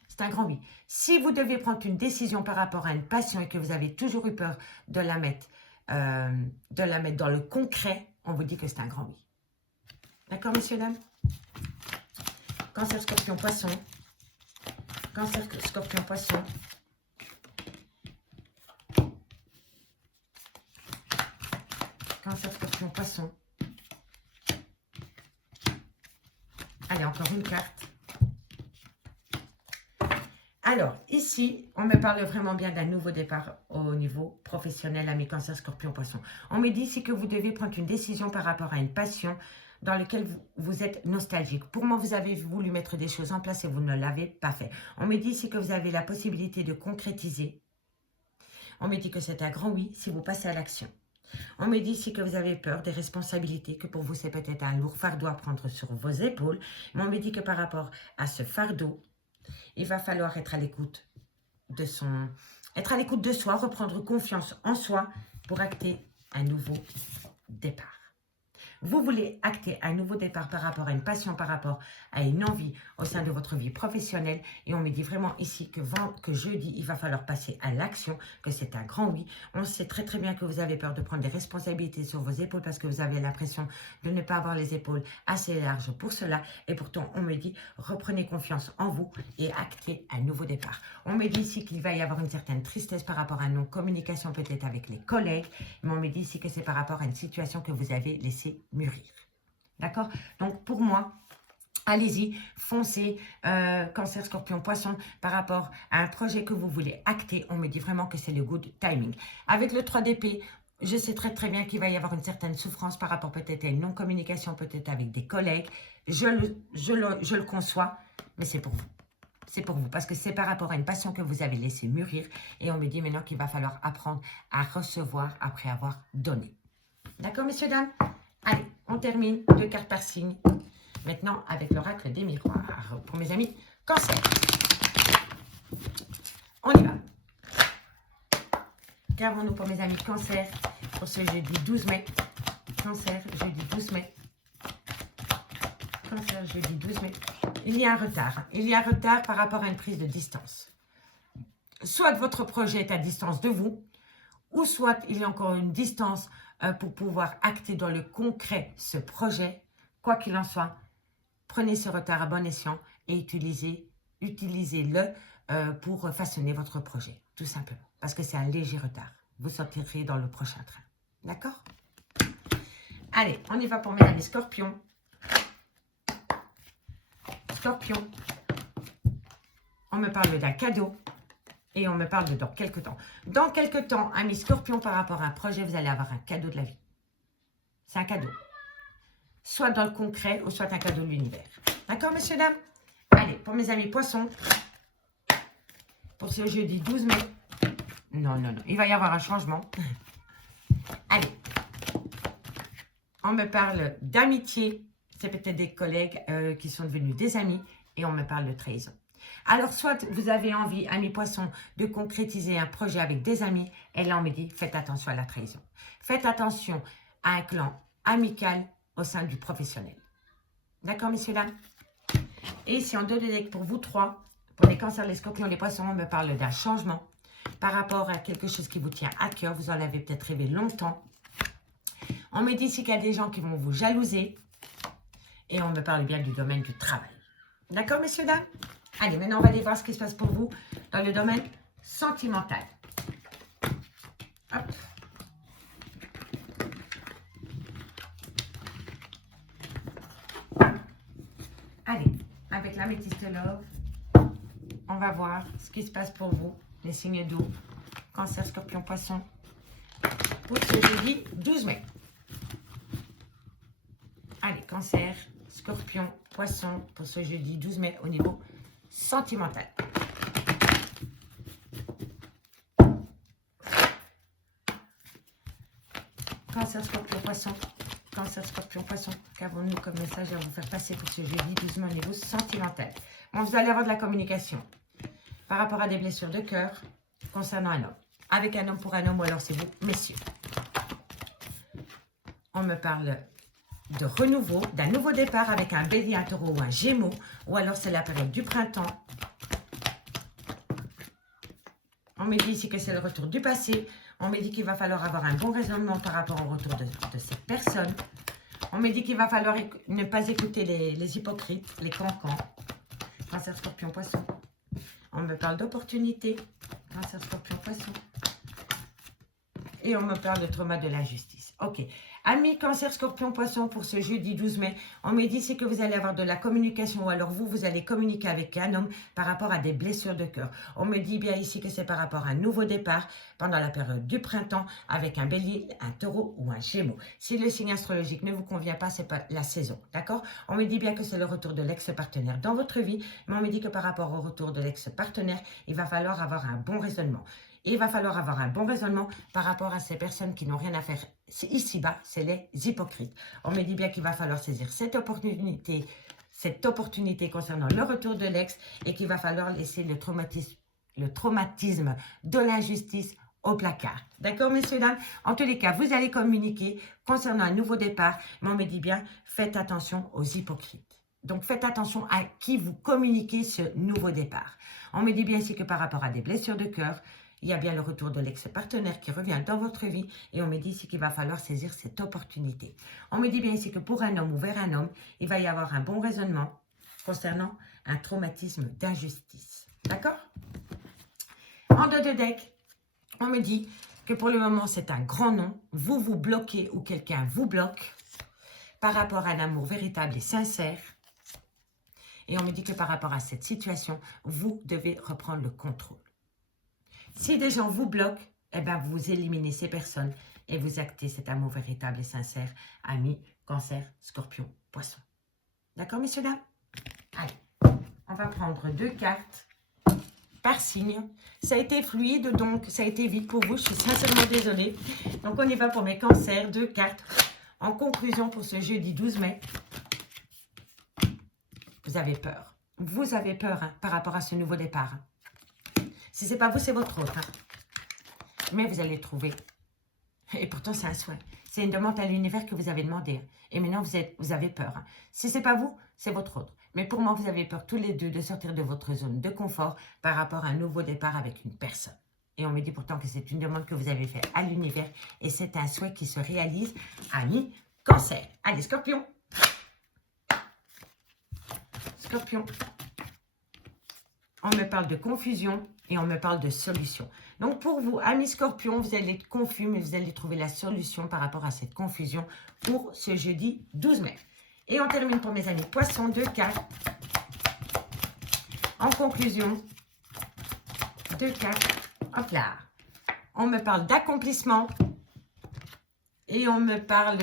C'est un grand oui. Si vous devez prendre une décision par rapport à une passion et que vous avez toujours eu peur de la mettre dans le concret, on vous dit que c'est un grand oui. D'accord, messieurs, dames? Cancer, scorpion, poisson. Cancer, scorpion, poisson. Cancer, scorpion, poisson. Allez, encore une carte. Alors, ici, on me parle vraiment bien d'un nouveau départ au niveau professionnel, amis cancer, scorpion, poisson. On me dit ici que vous devez prendre une décision par rapport à une passion dans laquelle vous êtes nostalgique. Pour moi, vous avez voulu mettre des choses en place et vous ne l'avez pas fait. On me dit ici que vous avez la possibilité de concrétiser. On me dit que c'est un grand oui si vous passez à l'action. On me dit ici que vous avez peur des responsabilités, que pour vous c'est peut-être un lourd fardeau à prendre sur vos épaules. Mais on me dit que par rapport à ce fardeau, il va falloir être à l'écoute de soi, reprendre confiance en soi pour acter un nouveau départ. Vous voulez acter un nouveau départ par rapport à une passion, par rapport à une envie au sein de votre vie professionnelle. Et on me dit vraiment ici que jeudi, il va falloir passer à l'action, que c'est un grand oui. On sait très très bien que vous avez peur de prendre des responsabilités sur vos épaules parce que vous avez l'impression de ne pas avoir les épaules assez larges pour cela. Et pourtant, on me dit, reprenez confiance en vous et actez un nouveau départ. On me dit ici qu'il va y avoir une certaine tristesse par rapport à une non-communication peut-être avec les collègues. Mais on me dit ici que c'est par rapport à une situation que vous avez laissée mûrir. D'accord? Donc, pour moi, allez-y, foncez, cancer, scorpion, poisson, par rapport à un projet que vous voulez acter. On me dit vraiment que c'est le good timing. Avec le 3 d'épée, je sais très très bien qu'il va y avoir une certaine souffrance par rapport peut-être à une non-communication, peut-être avec des collègues. Je le conçois, mais c'est pour vous. C'est pour vous, parce que c'est par rapport à une passion que vous avez laissé mûrir. Et on me dit maintenant qu'il va falloir apprendre à recevoir après avoir donné. D'accord, messieurs, dames? Allez, on termine 2 cartes par signe. Maintenant, avec l'oracle des miroirs. Pour mes amis, cancer. On y va. Qu'avons-nous pour mes amis cancer pour ce jeudi 12 mai? Cancer, jeudi 12 mai. Cancer, jeudi 12 mai. Il y a un retard. Il y a un retard par rapport à une prise de distance. Soit votre projet est à distance de vous, ou soit il y a encore une distance pour pouvoir acter dans le concret ce projet. Quoi qu'il en soit, prenez ce retard à bon escient et utilisez-le pour façonner votre projet, tout simplement. Parce que c'est un léger retard. Vous sortirez dans le prochain train. D'accord? Allez, on y va pour mes amis scorpions. Scorpion, on me parle d'un cadeau et on me parle de dans quelques temps. Dans quelques temps, amis scorpions, par rapport à un projet, vous allez avoir un cadeau de la vie. C'est un cadeau. Soit dans le concret ou soit un cadeau de l'univers. D'accord, messieurs, dames? Allez, pour mes amis poissons, pour ce jeudi 12 mai, Non, non, non. Il va y avoir un changement. Allez. On me parle d'amitié. C'est peut-être des collègues qui sont devenus des amis. Et on me parle de trahison. Alors, soit vous avez envie, amis poissons, de concrétiser un projet avec des amis. Et là, on me dit, faites attention à la trahison. Faites attention à un clan amical au sein du professionnel. D'accord, messieurs, dames? Et ici, en dos de deck, pour vous trois, pour les cancers, les scorpions, les poissons, on me parle d'un changement par rapport à quelque chose qui vous tient à cœur. Vous en avez peut-être rêvé longtemps. On me dit ici qu'il y a des gens qui vont vous jalouser. Et on me parle bien du domaine du travail. D'accord, messieurs, dames? Allez, maintenant, on va aller voir ce qui se passe pour vous dans le domaine sentimental. Hop. Allez, avec l'améthyste love, on va voir ce qui se passe pour vous, les signes d'eau, cancer, scorpion, poisson, pour ce jeudi 12 mai. Allez, cancer, scorpion, poisson, pour ce jeudi 12 mai au niveau sentimental. Cancer, scorpion, poisson. Cancer, scorpion, poisson. Qu'avons-nous comme message à vous faire passer pour ce jeudi 12 mai au niveau sentimental? Bon, vous allez avoir de la communication par rapport à des blessures de cœur concernant un homme. Avec un homme pour un homme, ou alors c'est vous, messieurs. On me parle de renouveau, d'un nouveau départ avec un bélier, un taureau ou un gémeaux. Ou alors c'est la période du printemps. On me dit ici que c'est le retour du passé. On me dit qu'il va falloir avoir un bon raisonnement par rapport au retour de cette personne. On me dit qu'il va falloir ne pas écouter les hypocrites, les cancans. Cancer, scorpion, poisson. On me parle d'opportunité. Cancer, scorpion, poisson. Et on me parle de trauma de l'injustice. Ok. Amis cancer, scorpion, poisson pour ce jeudi 12 mai. On me dit c'est que vous allez avoir de la communication ou alors vous allez communiquer avec un homme par rapport à des blessures de cœur. On me dit bien ici que c'est par rapport à un nouveau départ pendant la période du printemps avec un bélier, un taureau ou un gémeaux. Si le signe astrologique ne vous convient pas, c'est pas la saison. D'accord? On me dit bien que c'est le retour de l'ex-partenaire dans votre vie. Mais on me dit que par rapport au retour de l'ex-partenaire, il va falloir avoir un bon raisonnement. Et il va falloir avoir un bon raisonnement par rapport à ces personnes qui n'ont rien à faire ici-bas, c'est les hypocrites. On me dit bien qu'il va falloir saisir cette opportunité concernant le retour de l'ex et qu'il va falloir laisser le traumatisme de l'injustice au placard. D'accord, messieurs, dames? En tous les cas, vous allez communiquer concernant un nouveau départ, mais on me dit bien, faites attention aux hypocrites. Donc, faites attention à qui vous communiquez ce nouveau départ. On me dit bien ici que par rapport à des blessures de cœur, il y a bien le retour de l'ex-partenaire qui revient dans votre vie et on me dit ici qu'il va falloir saisir cette opportunité. On me dit bien ici que pour un homme ou vers un homme, il va y avoir un bon raisonnement concernant un traumatisme d'injustice. D'accord? En dos de deck, on me dit que pour le moment, c'est un grand non. Vous vous bloquez ou quelqu'un vous bloque par rapport à un amour véritable et sincère. Et on me dit que par rapport à cette situation, vous devez reprendre le contrôle. Si des gens vous bloquent, eh bien vous éliminez ces personnes et vous actez cet amour véritable et sincère, amis, cancer, scorpion, poisson. D'accord, messieurs, dames? Allez, on va prendre 2 cartes par signe. Ça a été fluide, donc ça a été vite pour vous. Je suis sincèrement désolée. Donc, on y va pour mes cancers. 2 cartes. En conclusion, pour ce jeudi 12 mai, vous avez peur. Vous avez peur par rapport à ce nouveau départ. Si ce n'est pas vous, c'est votre autre. Mais vous allez le trouver. Et pourtant, c'est un souhait. C'est une demande à l'univers que vous avez demandé. Et maintenant, vous avez peur. Si ce n'est pas vous, c'est votre autre. Mais pour moi, vous avez peur tous les deux de sortir de votre zone de confort par rapport à un nouveau départ avec une personne. Et on me dit pourtant que c'est une demande que vous avez faite à l'univers. Et c'est un souhait qui se réalise à mi-cancer. Allez, scorpion. Scorpion. On me parle de confusion et on me parle de solution. Donc pour vous, amis scorpions, vous allez être confus, mais vous allez trouver la solution par rapport à cette confusion pour ce jeudi 12 mai. Et on termine pour mes amis poissons, 2 cartes. En conclusion, 2 cartes. Hop là. On me parle d'accomplissement Et on me parle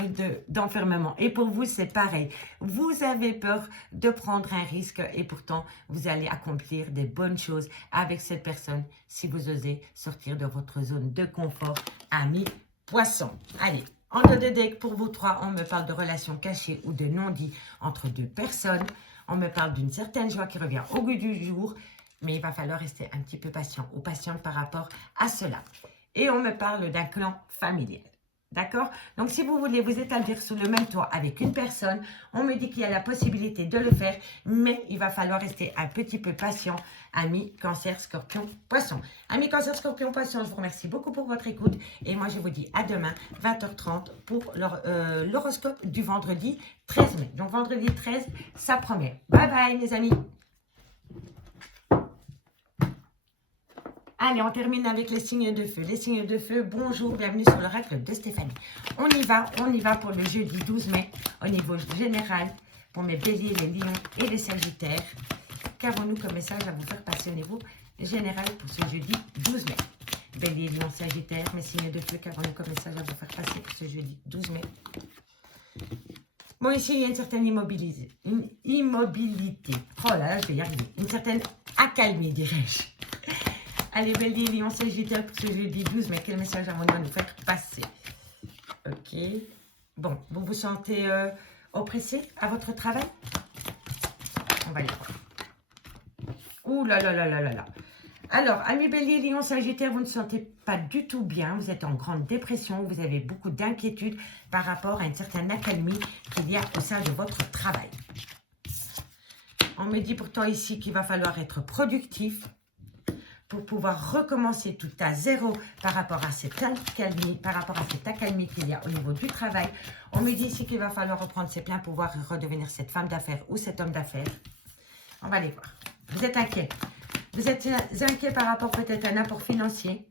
d'enfermement. Et pour vous, c'est pareil. Vous avez peur de prendre un risque et pourtant, vous allez accomplir des bonnes choses avec cette personne si vous osez sortir de votre zone de confort, ami poisson. Allez, en dos de deck, pour vous trois, on me parle de relations cachées ou de non-dits entre deux personnes. On me parle d'une certaine joie qui revient au goût du jour, mais il va falloir rester un petit peu patient ou patiente par rapport à cela. Et on me parle d'un clan familial. D'accord? Donc, si vous voulez vous établir sous le même toit avec une personne, on me dit qu'il y a la possibilité de le faire, mais il va falloir rester un petit peu patient, amis Cancer, Scorpion, Poisson. Amis Cancer, Scorpion, Poisson, je vous remercie beaucoup pour votre écoute. Et moi, je vous dis à demain, 20h30, pour l'horoscope du vendredi 13 mai. Donc, vendredi 13, ça promet. Bye bye, mes amis. Allez, on termine avec les signes de feu. Les signes de feu, bonjour, bienvenue sur l'oracle de Stéphanie. On y va pour le jeudi 12 mai, au niveau général, pour mes béliers, les lions et les sagittaires. Qu'avons-nous comme message à vous faire passer au niveau général pour ce jeudi 12 mai? Bélier, lion, sagittaire, mes signes de feu, qu'avons-nous comme message à vous faire passer pour ce jeudi 12 mai? Bon, ici, il y a une certaine immobilité. Oh là là, je vais y arriver. Une certaine accalmie, dirais-je. Allez, Bélier, Lion, Sagittaire pour ce jeudi 12, mais quel message avons-nous à nous faire passer? Ok. Bon, vous vous sentez oppressé à votre travail? On va y voir. Ouh là là là là là là. Alors, amis Bélier, Lion, Sagittaire, vous ne sentez pas du tout bien. Vous êtes en grande dépression. Vous avez beaucoup d'inquiétudes par rapport à une certaine accalmie qu'il y a au sein de votre travail. On me dit pourtant ici qu'il va falloir être productif pour pouvoir recommencer tout à zéro par rapport à cette accalmie qu'il y a au niveau du travail. On me dit ici qu'il va falloir reprendre ses pleins pouvoirs et redevenir cette femme d'affaires ou cet homme d'affaires. On va aller voir. Vous êtes inquiet. Vous êtes inquiet par rapport peut-être à un apport financier.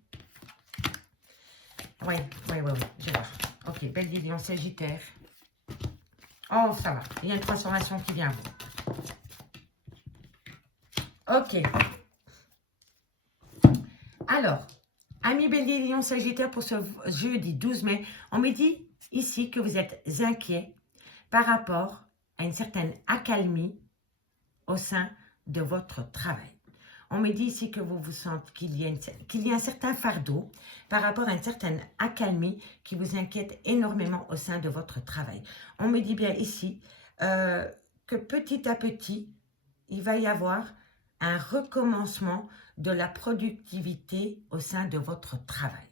Oui, je vais voir. Ok, Bélier, Lion, Sagittaire. Oh, ça va. Il y a une transformation qui vient à vous. Ok. Alors, amis Bélier, Lion, Sagittaire, pour ce jeudi 12 mai, on me dit ici que vous êtes inquiet par rapport à une certaine accalmie au sein de votre travail. On me dit ici que vous vous sentez qu'il y a un certain fardeau par rapport à une certaine accalmie qui vous inquiète énormément au sein de votre travail. On me dit bien ici que petit à petit, il va y avoir un recommencement de la productivité au sein de votre travail.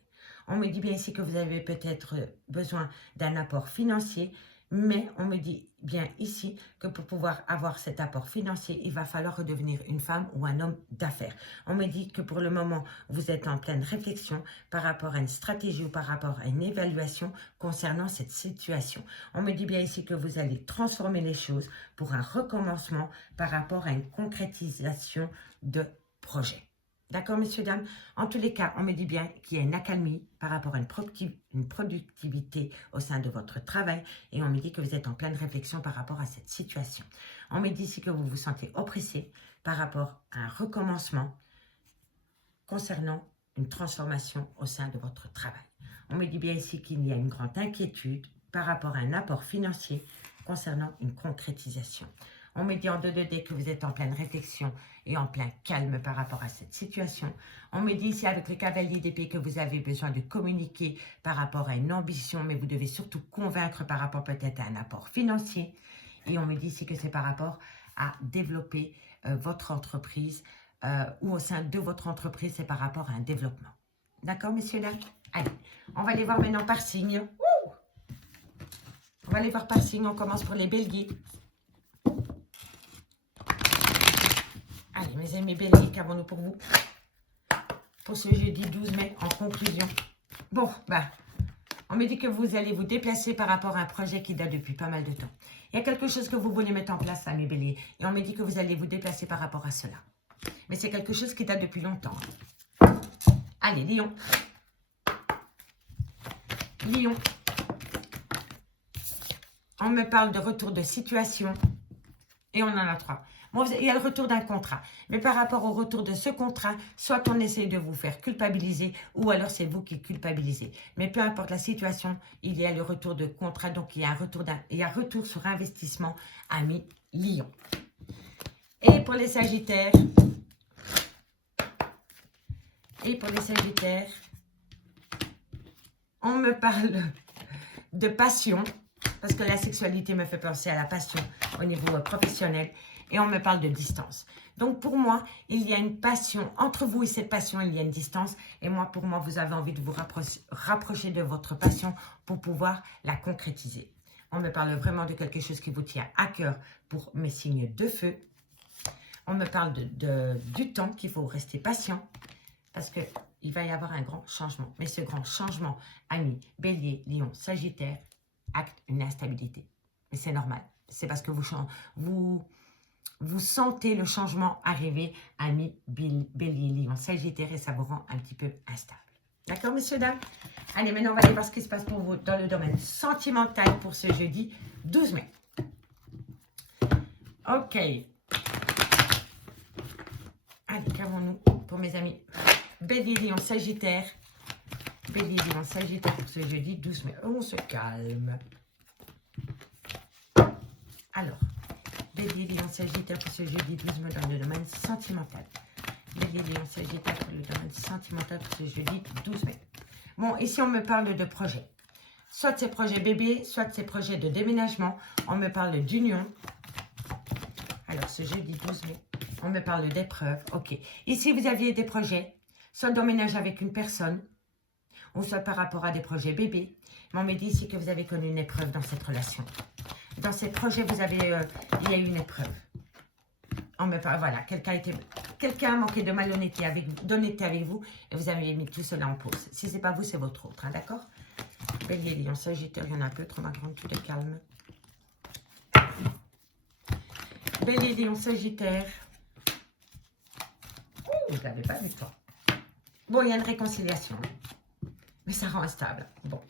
On me dit bien ici que vous avez peut-être besoin d'un apport financier, mais on me dit bien ici que pour pouvoir avoir cet apport financier, il va falloir redevenir une femme ou un homme d'affaires. On me dit que pour le moment, vous êtes en pleine réflexion par rapport à une stratégie ou par rapport à une évaluation concernant cette situation. On me dit bien ici que vous allez transformer les choses pour un recommencement par rapport à une concrétisation de projet. D'accord, messieurs, dames? En tous les cas, on me dit bien qu'il y a une accalmie par rapport à une productivité au sein de votre travail et on me dit que vous êtes en pleine réflexion par rapport à cette situation. On me dit ici que vous vous sentez oppressé par rapport à un recommencement concernant une transformation au sein de votre travail. On me dit bien ici qu'il y a une grande inquiétude par rapport à un apport financier concernant une concrétisation. On me dit en 2D que vous êtes en pleine réflexion et en plein calme par rapport à cette situation. On me dit ici avec le cavalier d'épée que vous avez besoin de communiquer par rapport à une ambition, mais vous devez surtout convaincre par rapport peut-être à un apport financier. Et on me dit ici que c'est par rapport à développer votre entreprise ou au sein de votre entreprise, c'est par rapport à un développement. D'accord, messieurs, dames? Allez, on va les voir maintenant par signe. On va les voir par signe. On commence pour les béliers. Allez, mes amis béliers, qu'avons-nous pour vous? Pour ce jeudi 12 mai, en conclusion. Bon, on me dit que vous allez vous déplacer par rapport à un projet qui date depuis pas mal de temps. Il y a quelque chose que vous voulez mettre en place, amis béliers. Et on me dit que vous allez vous déplacer par rapport à cela. Mais c'est quelque chose qui date depuis longtemps. Allez, lion. Lion. On me parle de retour de situation. Et on en a 3. Bon, il y a le retour d'un contrat. Mais par rapport au retour de ce contrat, soit on essaye de vous faire culpabiliser, ou alors c'est vous qui culpabilisez. Mais peu importe la situation, il y a le retour de contrat. Donc, il y a un retour sur investissement, ami Lion. Et pour les Sagittaires, on me parle de passion, parce que la sexualité me fait penser à la passion au niveau professionnel, et on me parle de distance. Donc pour moi, il y a une passion, entre vous et cette passion, il y a une distance, et pour moi, vous avez envie de vous rapprocher de votre passion pour pouvoir la concrétiser. On me parle vraiment de quelque chose qui vous tient à cœur pour mes signes de feu. On me parle du temps, qu'il faut rester patient, parce qu'il va y avoir un grand changement. Mais ce grand changement, amis, Bélier, Lion, Sagittaire, acte une instabilité. Mais c'est normal. C'est parce que vous sentez le changement arriver, amis, Bélier, Lion, Sagittaire, et ça vous rend un petit peu instable. D'accord, messieurs, dames? Allez, maintenant, on va aller voir ce qui se passe pour vous dans le domaine sentimental pour ce jeudi 12 mai. Ok. Allez, qu'avons-nous pour mes amis Bélier, Lion, Sagittaire. Bélier, Lion, Sagittaire pour ce jeudi 12 mai. On se calme. Alors, Bélier, Lion, Sagittaire pour ce jeudi 12 mai dans le domaine sentimental. Bélier, Lion, Sagittaire pour le domaine sentimental pour ce jeudi 12 mai. Bon, ici, on me parle de projets. Soit c'est projet bébé, soit c'est projet de déménagement. On me parle d'union. Alors, ce jeudi 12 mai, on me parle d'épreuves. Ok. Ici, vous aviez des projets, soit d'emménager avec une personne, ou soit par rapport à des projets bébés. Mais on me dit ici que vous avez connu une épreuve dans cette relation. Dans ces projets, il y a eu une épreuve. On me parle, voilà, quelqu'un a manqué de malhonnêteté avec vous, et vous avez mis tout cela en pause. Si ce n'est pas vous, c'est votre autre, hein, d'accord? Bélier, Lion, Sagittaire, il y en a un peu trop, ma grande, tout est calme. Bélier, Lion, Sagittaire. Je ne l'avais pas vu, toi. Bon, il y a une réconciliation. Mais ça rend instable. Bon.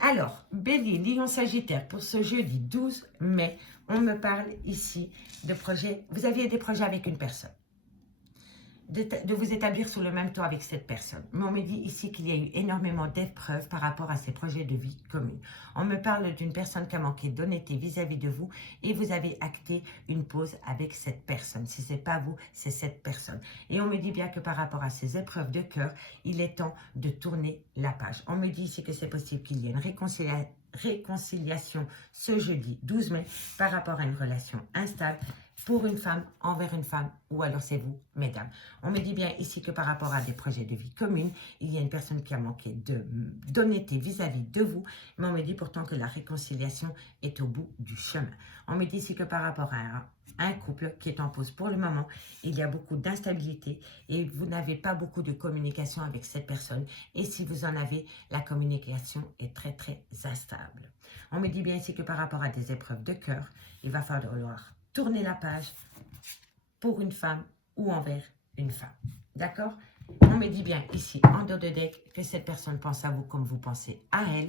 Alors, Bélier, Lion, Sagittaire, pour ce jeudi 12 mai, on me parle ici de projets. Vous aviez des projets avec une personne. De vous établir sous le même toit avec cette personne. Mais on me dit ici qu'il y a eu énormément d'épreuves par rapport à ces projets de vie commune. On me parle d'une personne qui a manqué d'honnêteté vis-à-vis de vous et vous avez acté une pause avec cette personne. Si ce n'est pas vous, c'est cette personne. Et on me dit bien que par rapport à ces épreuves de cœur, il est temps de tourner la page. On me dit ici que c'est possible qu'il y ait une réconciliation ce jeudi 12 mai par rapport à une relation instable pour une femme, envers une femme, ou alors c'est vous, mesdames. On me dit bien ici que par rapport à des projets de vie commune, il y a une personne qui a manqué d'honnêteté vis-à-vis de vous, mais on me dit pourtant que la réconciliation est au bout du chemin. On me dit ici que par rapport à un couple qui est en pause pour le moment, il y a beaucoup d'instabilité et vous n'avez pas beaucoup de communication avec cette personne. Et si vous en avez, la communication est très, très instable. On me dit bien ici que par rapport à des épreuves de cœur, il va falloir tourner la page pour une femme ou envers une femme. D'accord? On me dit bien ici, en dos de deck, que cette personne pense à vous comme vous pensez à elle.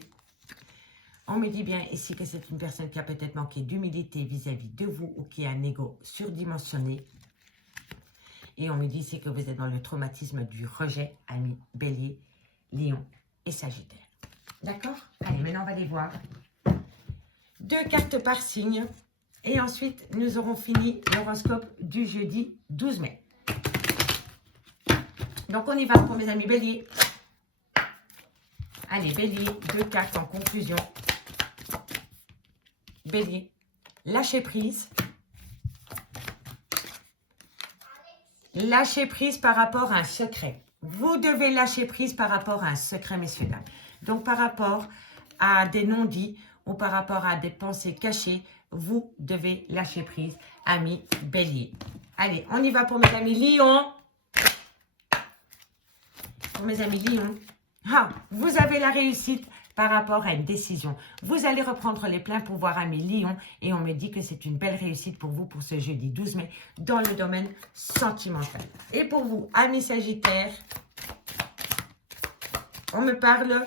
On me dit bien ici que c'est une personne qui a peut-être manqué d'humilité vis-à-vis de vous ou qui a un ego surdimensionné. Et on me dit ici que vous êtes dans le traumatisme du rejet, amis, Bélier, Lion et Sagittaire. D'accord? Allez, maintenant on va les voir. 2 cartes par signe. Et ensuite, nous aurons fini l'horoscope du jeudi 12 mai. Donc, on y va pour mes amis Bélier. Allez, Bélier, 2 cartes en conclusion. Bélier, lâchez prise. Lâchez prise par rapport à un secret. Vous devez lâcher prise par rapport à un secret, messieurs, dames. Donc, par rapport à des non-dits ou par rapport à des pensées cachées, vous devez lâcher prise, amis Bélier. Allez, on y va pour mes amis Lion. Pour mes amis Lion. Ah, vous avez la réussite par rapport à une décision. Vous allez reprendre les pleins pouvoirs, amis Lion. Et on me dit que c'est une belle réussite pour vous pour ce jeudi 12 mai dans le domaine sentimental. Et pour vous, amis Sagittaire, on me parle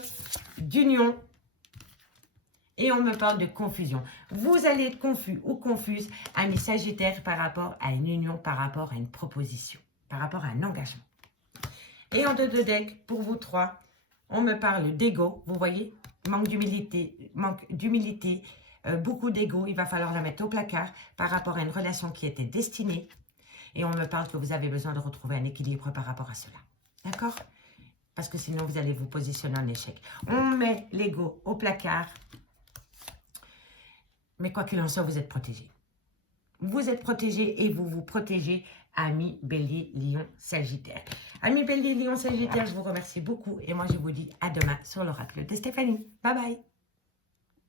d'union. Et on me parle de confusion. Vous allez être confus ou confuse, amis Sagittaire, par rapport à une union, par rapport à une proposition, par rapport à un engagement. Et en 2 de deck, pour vous 3, on me parle d'ego, vous voyez, manque d'humilité, beaucoup d'ego, il va falloir la mettre au placard par rapport à une relation qui était destinée. Et on me parle que vous avez besoin de retrouver un équilibre par rapport à cela. D'accord? Parce que sinon, vous allez vous positionner en échec. On met l'ego au placard. Mais quoi qu'il en soit, vous êtes protégé. Vous êtes protégé et vous vous protégez, amis Bélier, Lion, Sagittaire. Amis Bélier, Lion, Sagittaire, je vous remercie beaucoup. Et moi, je vous dis à demain sur l'oracle de Stéphanie. Bye bye.